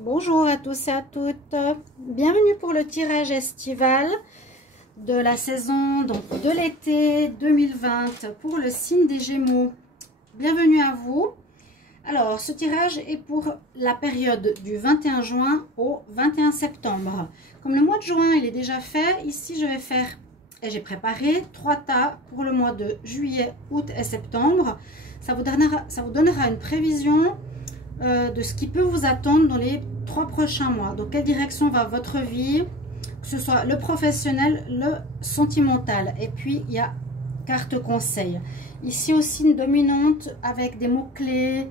Bonjour à tous et à toutes, bienvenue pour le tirage estival de la saison de l'été 2020 pour le signe des Gémeaux. Bienvenue à vous. Alors ce tirage est pour la période du 21 juin au 21 septembre. Comme le mois de juin il est déjà fait, ici je vais faire et j'ai préparé 3 tas pour le mois de juillet, août et septembre. Ça vous donnera une prévision de ce qui peut vous attendre dans les 3 prochains mois. Donc quelle direction va votre vie, que ce soit le professionnel, le sentimental. Et puis il y a carte conseil. Ici aussi une dominante avec des mots-clés,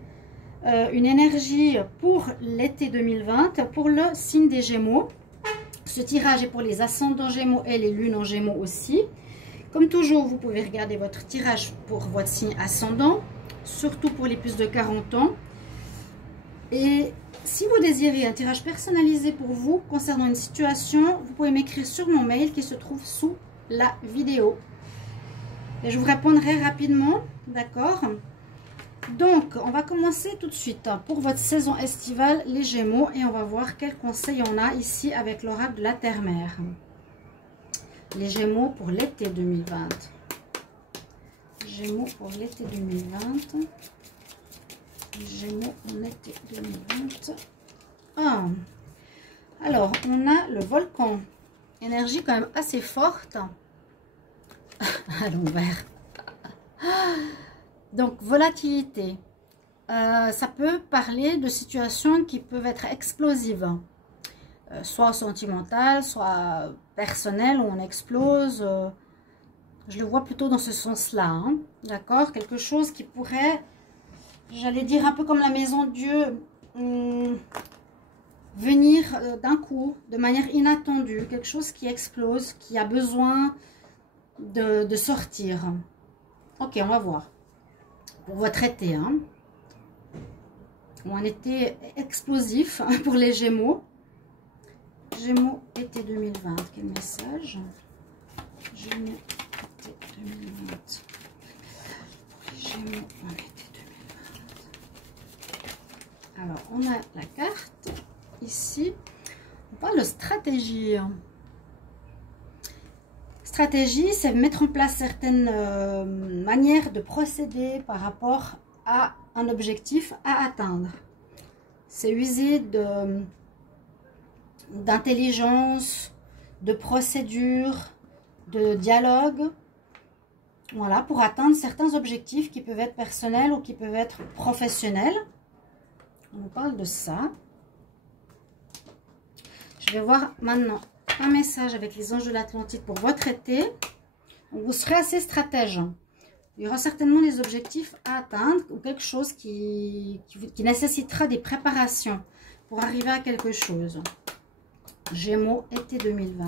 une énergie pour l'été 2020 pour le signe des Gémeaux. Ce tirage est pour les ascendants Gémeaux et les lunes en Gémeaux aussi. Comme toujours, vous pouvez regarder votre tirage pour votre signe ascendant, surtout pour les plus de 40 ans. Et si vous désirez un tirage personnalisé pour vous concernant une situation, vous pouvez m'écrire sur mon mail qui se trouve sous la vidéo. Et je vous répondrai rapidement, d'accord? Donc, on va commencer tout de suite pour votre saison estivale, les Gémeaux, et on va voir quels conseils on a ici avec l'oracle de la Terre-Mère. Les Gémeaux pour l'été 2020. Gémeaux pour l'été 2020. Gémeaux en été 2020. Ah. Alors, on a le volcan. Énergie quand même assez forte. À l'envers. Donc, volatilité. Ça peut parler de situations qui peuvent être explosives. Soit sentimentales, soit personnelles, où on explose. Je le vois plutôt dans ce sens-là. Hein, d'accord? Quelque chose qui pourrait... J'allais dire un peu comme la maison de Dieu, venir d'un coup, de manière inattendue, quelque chose qui explose, qui a besoin de sortir. Ok, on va voir. Pour votre été, hein. Ou un été explosif hein, pour les Gémeaux. Gémeaux été 2020, quel message? Gémeaux été 2020. Gémeaux en été. Alors, on a la carte, ici, on parle de stratégie. Stratégie, c'est mettre en place certaines manières de procéder par rapport à un objectif à atteindre. C'est user d'intelligence, de procédure, de dialogue, voilà, pour atteindre certains objectifs qui peuvent être personnels ou qui peuvent être professionnels. On parle de ça. Je vais voir maintenant un message avec les anges de l'Atlantide pour votre été. Donc, vous serez assez stratège. Il y aura certainement des objectifs à atteindre ou quelque chose qui nécessitera des préparations pour arriver à quelque chose. Gémeaux été 2020.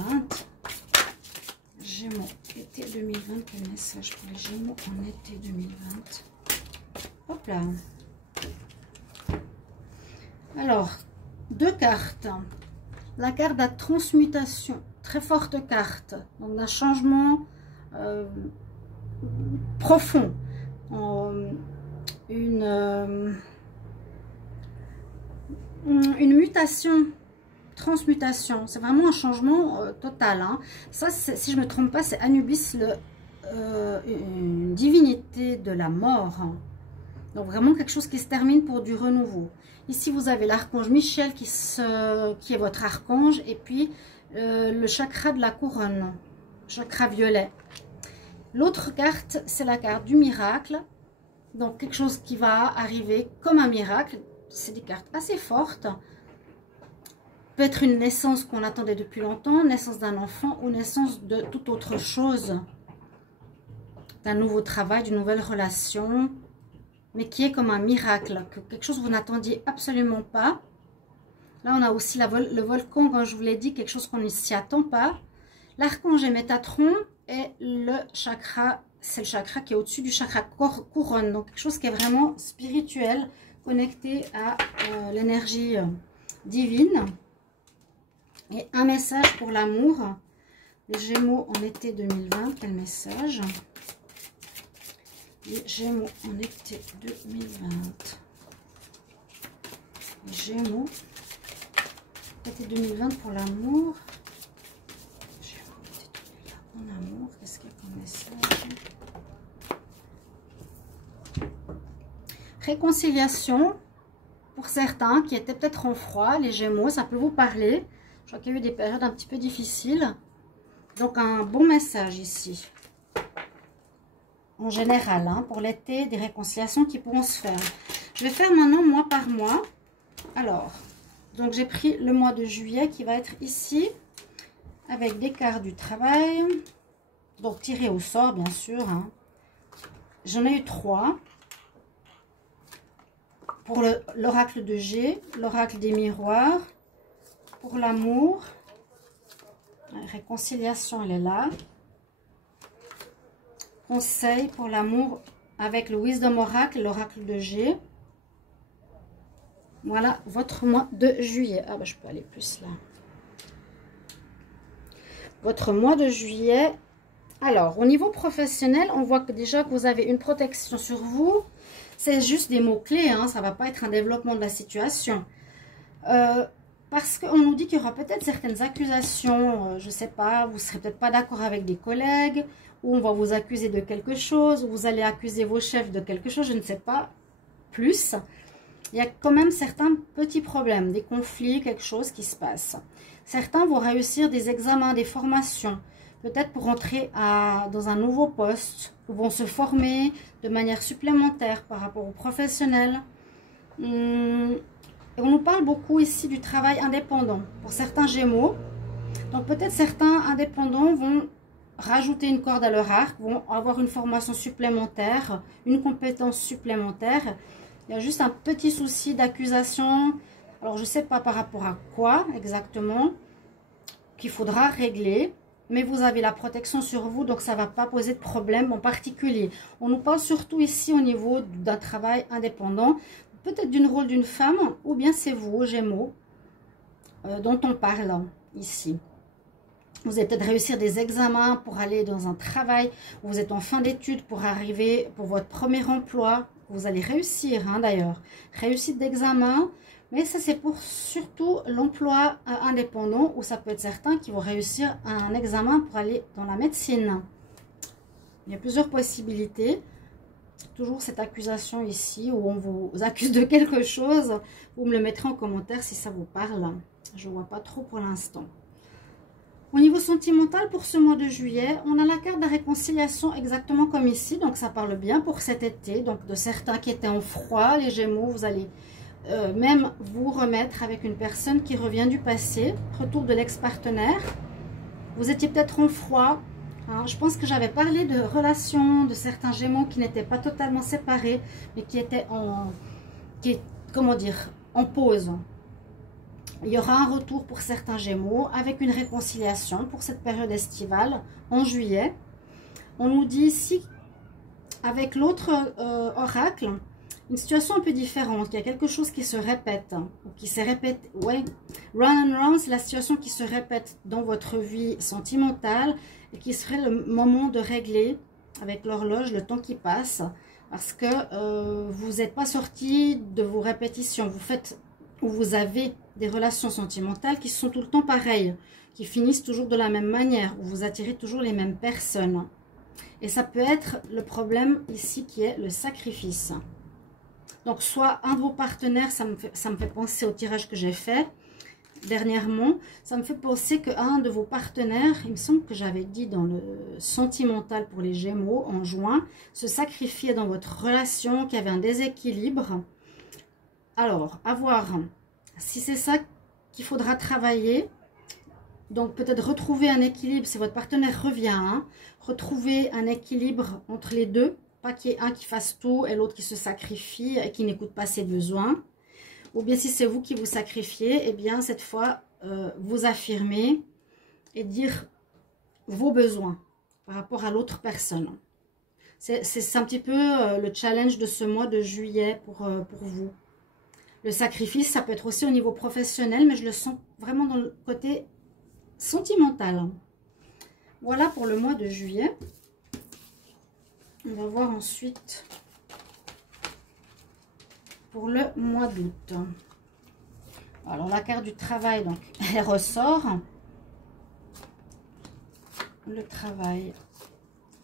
Gémeaux été 2020. Quel message pour les Gémeaux en été 2020? Hop là. Alors, 2 cartes. La carte de la transmutation, très forte carte. Donc, d'un changement profond. Une mutation, transmutation. C'est vraiment un changement total. Hein. Ça, si je ne me trompe pas, c'est Anubis, une divinité de la mort. Donc, vraiment quelque chose qui se termine pour du renouveau. Ici, vous avez l'archange Michel qui est votre archange. Et puis, le chakra de la couronne. Chakra violet. L'autre carte, c'est la carte du miracle. Donc, quelque chose qui va arriver comme un miracle. C'est des cartes assez fortes. Peut-être une naissance qu'on attendait depuis longtemps. Naissance d'un enfant ou naissance de toute autre chose. D'un nouveau travail, d'une nouvelle relation. Mais qui est comme un miracle, quelque chose que vous n'attendiez absolument pas. Là, on a aussi le volcan, comme je vous l'ai dit, quelque chose qu'on ne s'y attend pas. L'archange est Métatron et le chakra, c'est le chakra qui est au-dessus du chakra couronne. Donc, quelque chose qui est vraiment spirituel, connecté à l'énergie divine. Et un message pour l'amour. Les Gémeaux en été 2020, quel message ? Les Gémeaux en été 2020. Les Gémeaux Été 2020 pour l'amour. En amour, qu'est-ce qu'il y a comme message? Réconciliation pour certains qui étaient peut-être en froid, les Gémeaux, ça peut vous parler. Je crois qu'il y a eu des périodes un petit peu difficiles. Donc un bon message ici. En général, hein, pour l'été, des réconciliations qui pourront se faire. Je vais faire maintenant mois par mois. Alors, donc j'ai pris le mois de juillet qui va être ici. Avec des cartes du travail. Donc tiré au sort, bien sûr. Hein. J'en ai eu 3. Pour l'oracle de G, l'oracle des miroirs. Pour l'amour. La réconciliation, elle est là. Conseil pour l'amour avec le Wisdom Oracle, l'oracle de G. Voilà votre mois de juillet. Ah ben je peux aller plus là. Votre mois de juillet. Alors, au niveau professionnel, on voit que déjà que vous avez une protection sur vous. C'est juste des mots-clés, hein, ça ne va pas être un développement de la situation. Parce qu'on nous dit qu'il y aura peut-être certaines accusations, je ne sais pas, vous ne serez peut-être pas d'accord avec des collègues, ou on va vous accuser de quelque chose, ou vous allez accuser vos chefs de quelque chose, je ne sais pas plus. Il y a quand même certains petits problèmes, des conflits, quelque chose qui se passe. Certains vont réussir des examens, des formations, peut-être pour entrer dans un nouveau poste, ou vont se former de manière supplémentaire par rapport aux professionnels. Et on nous parle beaucoup ici du travail indépendant pour certains Gémeaux. Donc peut-être certains indépendants vont rajouter une corde à leur arc, vont avoir une formation supplémentaire, une compétence supplémentaire. Il y a juste un petit souci d'accusation. Alors, je ne sais pas par rapport à quoi exactement qu'il faudra régler. Mais vous avez la protection sur vous, donc ça ne va pas poser de problème en particulier. On nous parle surtout ici au niveau d'un travail indépendant. Peut-être d'une rôle d'une femme, ou bien c'est vous, Gémeaux, dont on parle ici. Vous allez peut-être réussir des examens pour aller dans un travail. Vous êtes en fin d'études pour arriver pour votre premier emploi. Vous allez réussir, hein, d'ailleurs. Réussite d'examen. Mais ça, c'est pour surtout l'emploi indépendant. Ou ça peut être certains qui vont réussir un examen pour aller dans la médecine. Il y a plusieurs possibilités. Toujours cette accusation ici où on vous accuse de quelque chose. Vous me le mettrez en commentaire si ça vous parle. Je ne vois pas trop pour l'instant. Au niveau sentimental, pour ce mois de juillet, on a la carte de la réconciliation exactement comme ici. Donc, ça parle bien pour cet été. Donc, de certains qui étaient en froid, les Gémeaux, vous allez même vous remettre avec une personne qui revient du passé. Retour de l'ex-partenaire. Vous étiez peut-être en froid. Hein. Je pense que j'avais parlé de relations de certains Gémeaux qui n'étaient pas totalement séparés, mais qui étaient en pause. Il y aura un retour pour certains Gémeaux avec une réconciliation pour cette période estivale en juillet. On nous dit ici, avec l'autre oracle, une situation un peu différente. Il y a quelque chose qui se répète. Ou qui se répète, ouais. Round and round, c'est la situation qui se répète dans votre vie sentimentale et qui serait le moment de régler avec l'horloge le temps qui passe. Parce que vous n'êtes pas sorti de vos répétitions. Vous avez des relations sentimentales qui sont tout le temps pareilles, qui finissent toujours de la même manière, où vous attirez toujours les mêmes personnes. Et ça peut être le problème ici qui est le sacrifice. Donc soit un de vos partenaires, ça me fait penser au tirage que j'ai fait dernièrement, ça me fait penser qu'un de vos partenaires, il me semble que j'avais dit dans le sentimental pour les Gémeaux en juin, se sacrifiait dans votre relation, qu'il y avait un déséquilibre. Alors, à voir si c'est ça qu'il faudra travailler. Donc, peut-être retrouver un équilibre si votre partenaire revient. Hein, retrouver un équilibre entre les deux. Pas qu'il y ait un qui fasse tout et l'autre qui se sacrifie et qui n'écoute pas ses besoins. Ou bien si c'est vous qui vous sacrifiez, eh bien, cette fois, vous affirmer et dire vos besoins par rapport à l'autre personne. C'est un petit peu le challenge de ce mois de juillet pour vous. Le sacrifice, ça peut être aussi au niveau professionnel, mais je le sens vraiment dans le côté sentimental. Voilà pour le mois de juillet. On va voir ensuite pour le mois d'août. Alors, la carte du travail, donc, elle ressort. Le travail,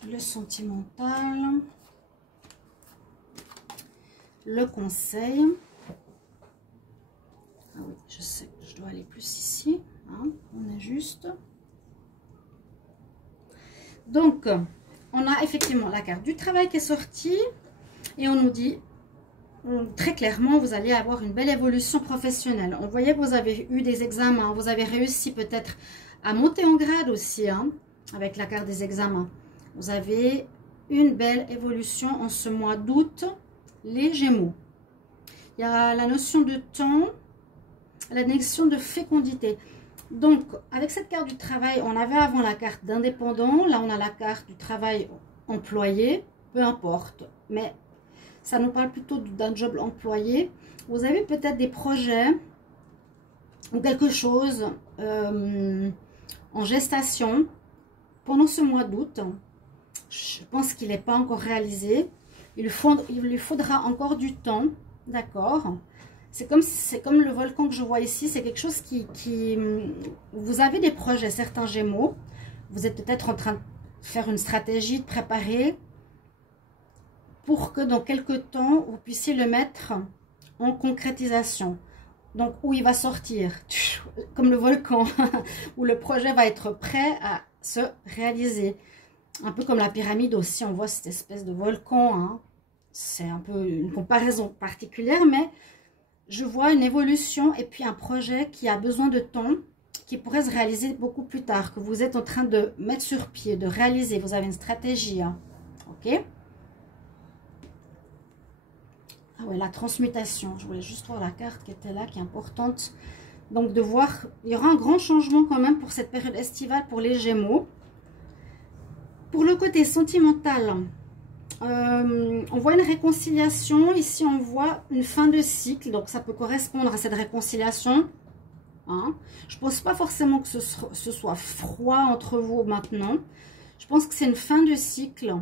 le sentimental, le conseil. Ah oui, je sais, je dois aller plus ici. Hein, on ajuste. Donc, on a effectivement la carte du travail qui est sortie. Et on nous dit très clairement, vous allez avoir une belle évolution professionnelle. On voyait que vous avez eu des examens. Vous avez réussi peut-être à monter en grade aussi, hein, avec la carte des examens. Vous avez une belle évolution en ce mois d'août, les Gémeaux. Il y a la notion de temps, la notion de fécondité. Donc, avec cette carte du travail, on avait avant la carte d'indépendant. Là, on a la carte du travail employé, peu importe. Mais ça nous parle plutôt d'un job employé. Vous avez peut-être des projets ou quelque chose en gestation pendant ce mois d'août. Je pense qu'il n'est pas encore réalisé. Il lui faudra encore du temps. D'accord? C'est comme le volcan que je vois ici. C'est quelque chose qui... Vous avez des projets, certains Gémeaux. Vous êtes peut-être en train de faire une stratégie, de préparer pour que dans quelques temps, vous puissiez le mettre en concrétisation. Donc, où il va sortir, comme le volcan, où le projet va être prêt à se réaliser. Un peu comme la pyramide aussi, on voit cette espèce de volcan. Hein. C'est un peu une comparaison particulière, mais je vois une évolution et puis un projet qui a besoin de temps, qui pourrait se réaliser beaucoup plus tard, que vous êtes en train de mettre sur pied, de réaliser. Vous avez une stratégie. Hein. Ok? Ah ouais, la transmutation. Je voulais juste voir la carte qui était là, qui est importante. Donc, de voir, il y aura un grand changement quand même pour cette période estivale pour les Gémeaux. Pour le côté sentimental, on voit une réconciliation. Ici, on voit une fin de cycle. Donc, ça peut correspondre à cette réconciliation. Hein. Je ne pense pas forcément que ce soit froid entre vous maintenant. Je pense que c'est une fin de cycle.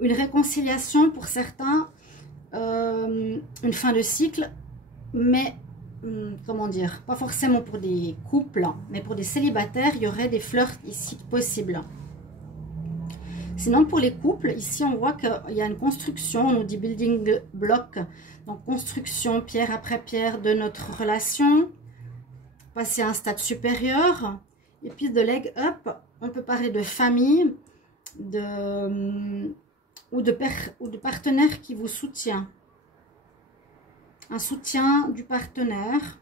Une réconciliation pour certains. Une fin de cycle, mais comment dire, pas forcément pour des couples, mais pour des célibataires, il y aurait des flirts ici possibles. Sinon, pour les couples, ici on voit qu'il y a une construction, on nous dit building block, donc construction pierre après pierre de notre relation, passer à un stade supérieur, et puis de leg up, on peut parler de famille, ou de partenaire qui vous soutient. Un soutien du partenaire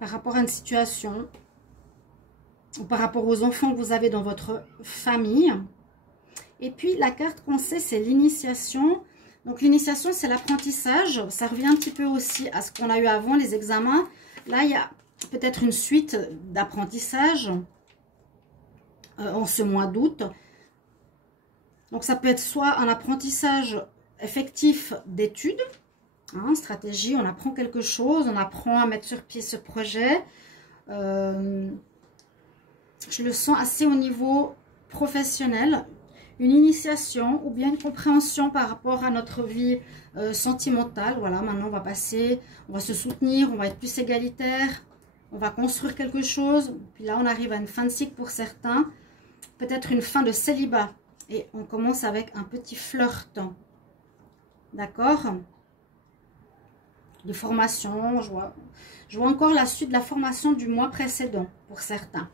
par rapport à une situation ou par rapport aux enfants que vous avez dans votre famille. Et puis la carte qu'on sait, c'est l'initiation. Donc l'initiation, c'est l'apprentissage. Ça revient un petit peu aussi à ce qu'on a eu avant, les examens. Là, il y a peut-être une suite d'apprentissage en ce mois d'août. Donc, ça peut être soit un apprentissage effectif d'études, hein, stratégie, on apprend quelque chose, on apprend à mettre sur pied ce projet. Je le sens assez au niveau professionnel, une initiation ou bien une compréhension par rapport à notre vie sentimentale. Voilà, maintenant on va passer, on va se soutenir, on va être plus égalitaire, on va construire quelque chose. Puis là, on arrive à une fin de cycle pour certains, peut-être une fin de célibat. Et on commence avec un petit flirt. D'accord? De formation. Je vois encore la suite de la formation du mois précédent pour certains.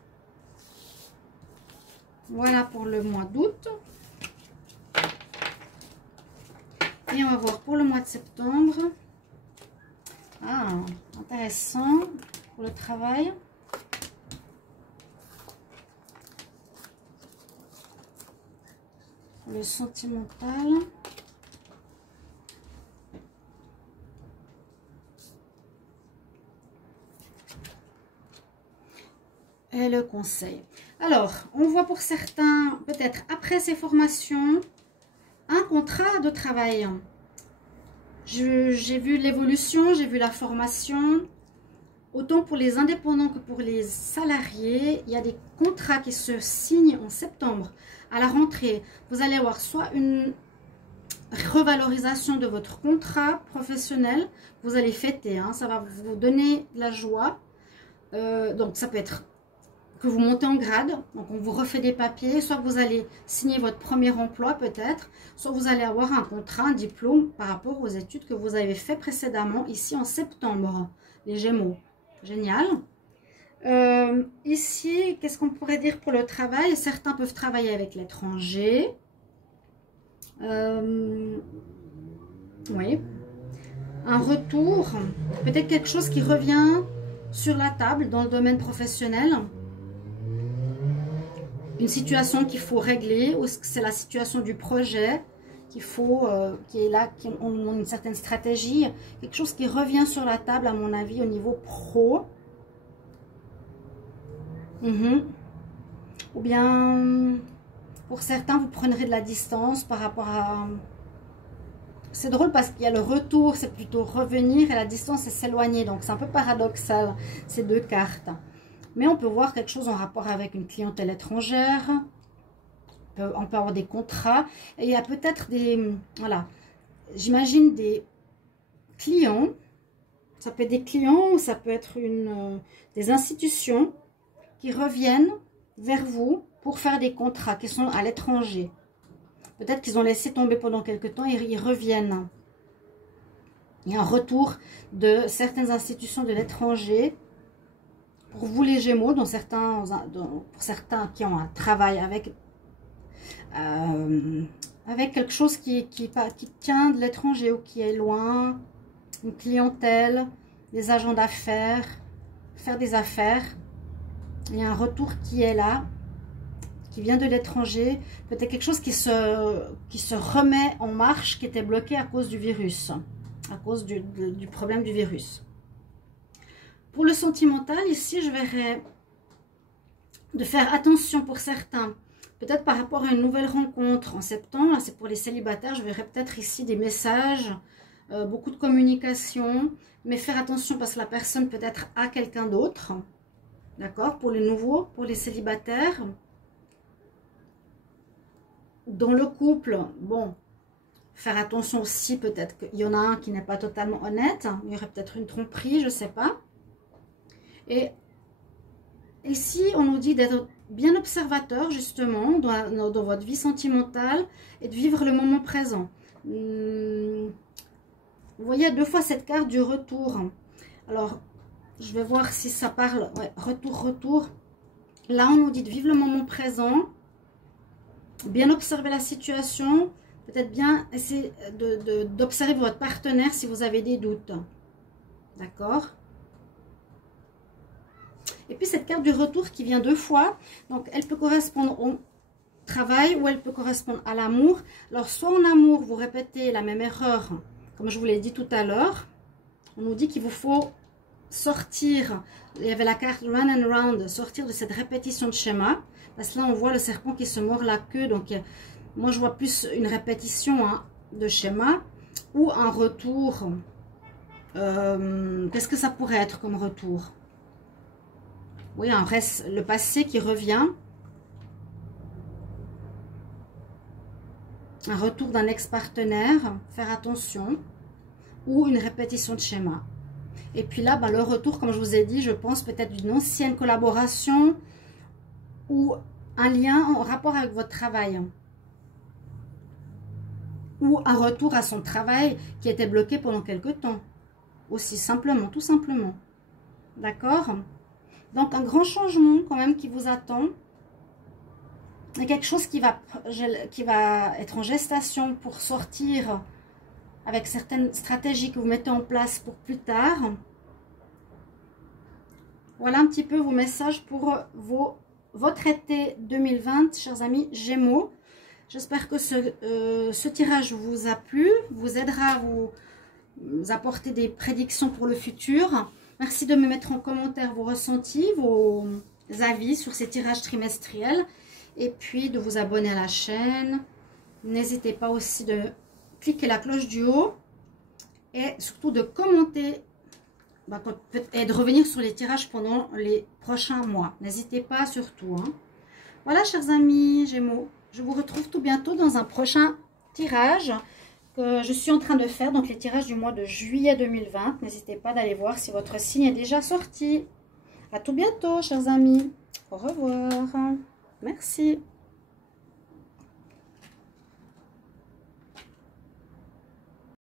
Voilà pour le mois d'août. Et on va voir pour le mois de septembre. Ah, intéressant pour le travail. Le sentimental. Et le conseil. Alors, on voit pour certains, peut-être après ces formations, un contrat de travail. J'ai vu l'évolution, j'ai vu la formation. Autant pour les indépendants que pour les salariés, il y a des contrats qui se signent en septembre. À la rentrée, vous allez avoir soit une revalorisation de votre contrat professionnel. Vous allez fêter, hein, ça va vous donner de la joie. Donc ça peut être que vous montez en grade, donc on vous refait des papiers, soit vous allez signer votre premier emploi peut-être, soit vous allez avoir un contrat, un diplôme par rapport aux études que vous avez fait précédemment, ici en septembre, les Gémeaux. Génial. Ici, qu'est-ce qu'on pourrait dire pour le travail? Certains peuvent travailler avec l'étranger. Oui. Un retour, peut-être quelque chose qui revient sur la table dans le domaine professionnel. Une situation qu'il faut régler, ou c'est la situation du projet qu'il faut, qui est là, qui ont une certaine stratégie. Quelque chose qui revient sur la table, à mon avis, au niveau pro. Ou bien, pour certains, vous prendrez de la distance par rapport à... C'est drôle parce qu'il y a le retour, c'est plutôt revenir, et la distance, c'est s'éloigner. Donc, c'est un peu paradoxal, ces deux cartes. Mais on peut voir quelque chose en rapport avec une clientèle étrangère. On peut avoir des contrats. Et il y a peut-être des... Voilà. J'imagine des clients. Ça peut être des clients ou ça peut être des institutions qui reviennent vers vous pour faire des contrats qui sont à l'étranger. Peut-être qu'ils ont laissé tomber pendant quelques temps et ils reviennent. Il y a un retour de certaines institutions de l'étranger. Pour vous les Gémeaux, pour certains qui ont un travail avec quelque chose qui tient de l'étranger ou qui est loin, une clientèle, des agents d'affaires, faire des affaires. Il y a un retour qui est là, qui vient de l'étranger, peut-être quelque chose qui se remet en marche, qui était bloqué à cause du virus, à cause du problème du virus. Pour le sentimental, ici, je verrais de faire attention pour certains, peut-être par rapport à une nouvelle rencontre en septembre. C'est pour les célibataires, je verrais peut-être ici des messages, beaucoup de communication, mais faire attention parce que la personne peut-être a quelqu'un d'autre. D'accord? Pour les nouveaux, pour les célibataires. Dans le couple, bon, faire attention aussi, peut-être qu'il y en a un qui n'est pas totalement honnête. Il y aurait peut-être une tromperie, je ne sais pas. Et ici, on nous dit d'être bien observateur, justement, dans votre vie sentimentale et de vivre le moment présent. Vous voyez deux fois cette carte du retour. Alors, je vais voir si ça parle. Ouais, retour. Là, on nous dit de vivre le moment présent, bien observer la situation, peut-être bien essayer d'observer votre partenaire si vous avez des doutes. D'accord? Et puis cette carte du retour qui vient deux fois, donc elle peut correspondre au travail ou elle peut correspondre à l'amour. Alors soit en amour, vous répétez la même erreur, comme je vous l'ai dit tout à l'heure. On nous dit qu'il vous faut sortir, il y avait la carte run and round, sortir de cette répétition de schéma. Parce que là on voit le serpent qui se mord la queue, donc moi je vois plus une répétition de schéma ou un retour. Qu'est-ce que ça pourrait être comme retour? Oui, le passé qui revient. Un retour d'un ex-partenaire, faire attention. Ou une répétition de schéma. Et puis là, le retour, comme je vous ai dit, je pense peut-être d'une ancienne collaboration ou un lien en rapport avec votre travail. Ou un retour à son travail qui était bloqué pendant quelque temps. Aussi simplement, tout simplement. D'accord ? Donc, un grand changement quand même qui vous attend. Et quelque chose qui va être en gestation pour sortir avec certaines stratégies que vous mettez en place pour plus tard. Voilà un petit peu vos messages pour votre été 2020, chers amis Gémeaux. J'espère que ce tirage vous a plu, vous aidera à vous apporter des prédictions pour le futur. Merci de me mettre en commentaire vos ressentis, vos avis sur ces tirages trimestriels. Et puis de vous abonner à la chaîne. N'hésitez pas aussi de cliquer la cloche du haut. Et surtout de commenter. Et de revenir sur les tirages pendant les prochains mois. N'hésitez pas surtout. Voilà, chers amis Gémeaux. Je vous retrouve tout bientôt dans un prochain tirage. que je suis en train de faire, donc les tirages du mois de juillet 2020. N'hésitez pas d'aller voir si votre signe est déjà sorti. À tout bientôt, chers amis. Au revoir. Merci.